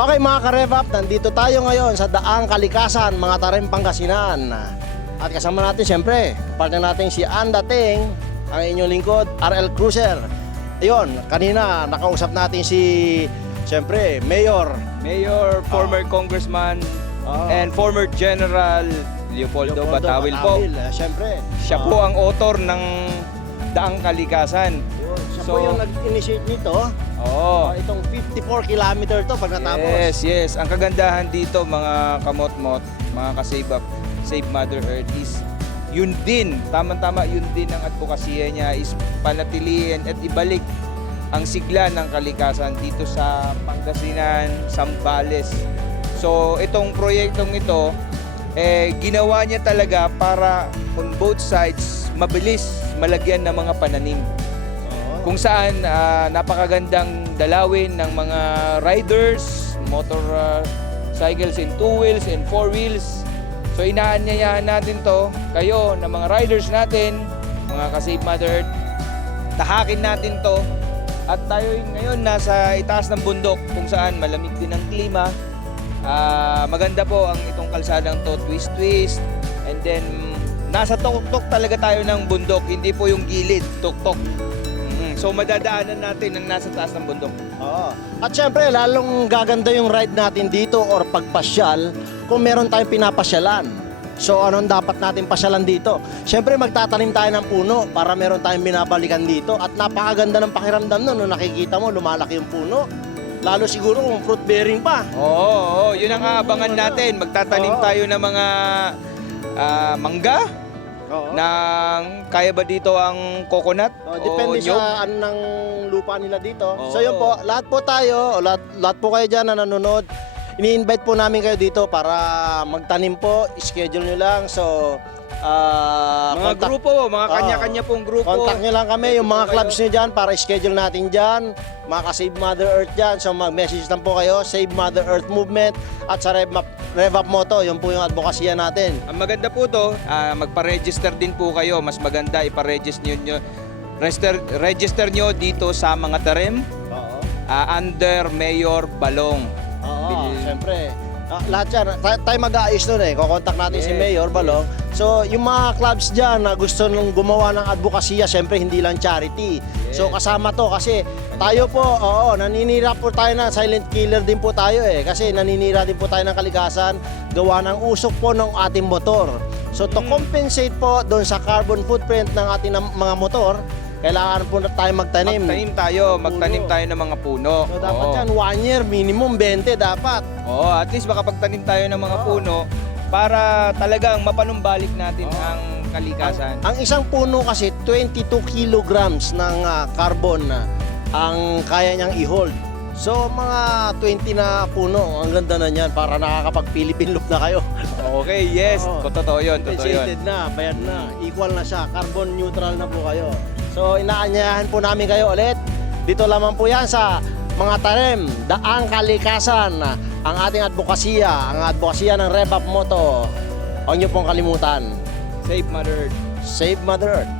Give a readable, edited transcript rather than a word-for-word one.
Okay mga ka-Revap, nandito tayo ngayon sa Daang Kalikasan, mga Tarim, Pangasinan. At kasama natin siyempre, partner natin si Ann Dating, ang inyong lingkod, RL Cruiser. Ayun, kanina nakausap natin si, siyempre, Mayor, former Congressman, and former General Leopoldo Batawil po. Siyempre. Siya po ang author ng Daang Kalikasan. Siya po yung nag-initiate nito. Oo. Itong 54 kilometer to pag natapos. Yes. Ang kagandahan dito mga kamot-mot, mga ka-Save Save Mother Earth is yun din, tama-tama yun din ang advokasya niya is panatilihin at ibalik ang sigla ng kalikasan dito sa Pangasinan, Zambales. So itong proyektong ito, ginawa niya talaga para on both sides mabilis malagyan ng mga pananim. Kung saan napakagandang dalawin ng mga riders, cycles in 2 wheels and 4 wheels. So inaanyayahan natin to, kayo na mga riders natin, mga ka-Save Mother Earth, tahakin natin to. At tayo ngayon nasa itaas ng bundok kung saan malamig din ang klima. Maganda po ang itong kalsadang to, twist. And then nasa tuktok talaga tayo ng bundok, hindi po yung gilid, tuktok. So madadaanan natin ang nasa taas ng bundok. Oo. At syempre, lalong gaganda yung ride natin dito or pagpasyal kung meron tayong pinapasyalan. So anong dapat natin pasyalan dito? Syempre, magtatanim tayo ng puno para meron tayong binabalikan dito. At napakaganda ng pakiramdam nun nung nakikita mo, lumalaki yung puno. Lalo siguro kung fruit bearing pa. Oo, yun ang aabangan natin. Magtatanim tayo ng mga mangga. Oo. Kaya ba dito ang coconut? Depende o nyog? sa ano ng lupa nila dito. Oo. So yun po, lahat po tayo, lahat po kayo dyan na nanonood, ini-invite po namin kayo dito para magtanim po, schedule nyo lang. So, Mga grupo, mga kanya-kanya pong grupo. contact nyo lang kami, yung mga clubs nyo dyan para schedule natin dyan. Mga ka-Save Mother Earth dyan. So mag-message lang po kayo, Save Mother Earth Movement at sa Revap Moto, yun po yung advokasya natin. Ang maganda po to, magpa-register din po kayo. Mas maganda ipa-register nyo. Register nyo dito sa mga tarim under Mayor Balong. Oo, siyempre. Lahat yan, tayo mag-aayos nun kukontak natin si Mayor Balong. So, yung mga clubs dyan na gusto nung gumawa ng advokasya, siyempre hindi lang charity. So, kasama to kasi tayo po, naninira po tayo na silent killer din po tayo kasi naninira din po tayo ng kalikasan, gawa ng usok po ng ating motor. So, to compensate po doon sa carbon footprint ng ating mga motor, kailangan po na tayo magtanim. Magtanim tayo ng mga puno. So, dapat yan, 1 year, minimum 20 dapat. At least makapagtanim tayo ng mga puno para talagang mapanumbalik natin ang kalikasan. Ang isang puno kasi 22 kilograms ng carbon ang kaya niyang i-hold. So mga 20 na puno, ang ganda na niyan para nakakapag-Philippine look na kayo. Okay, yes. Totoo yun. Compensated na, bayad na, equal na siya, carbon neutral na po kayo. So inaanyayahan po namin kayo ulit. Dito lamang po yan sa mga tarim, Daang Kalikasan, ang ating advokasya, ang advokasya ng Revap Moto. Huwag niyo pong kalimutan. Save Mother Earth. Save Mother Earth.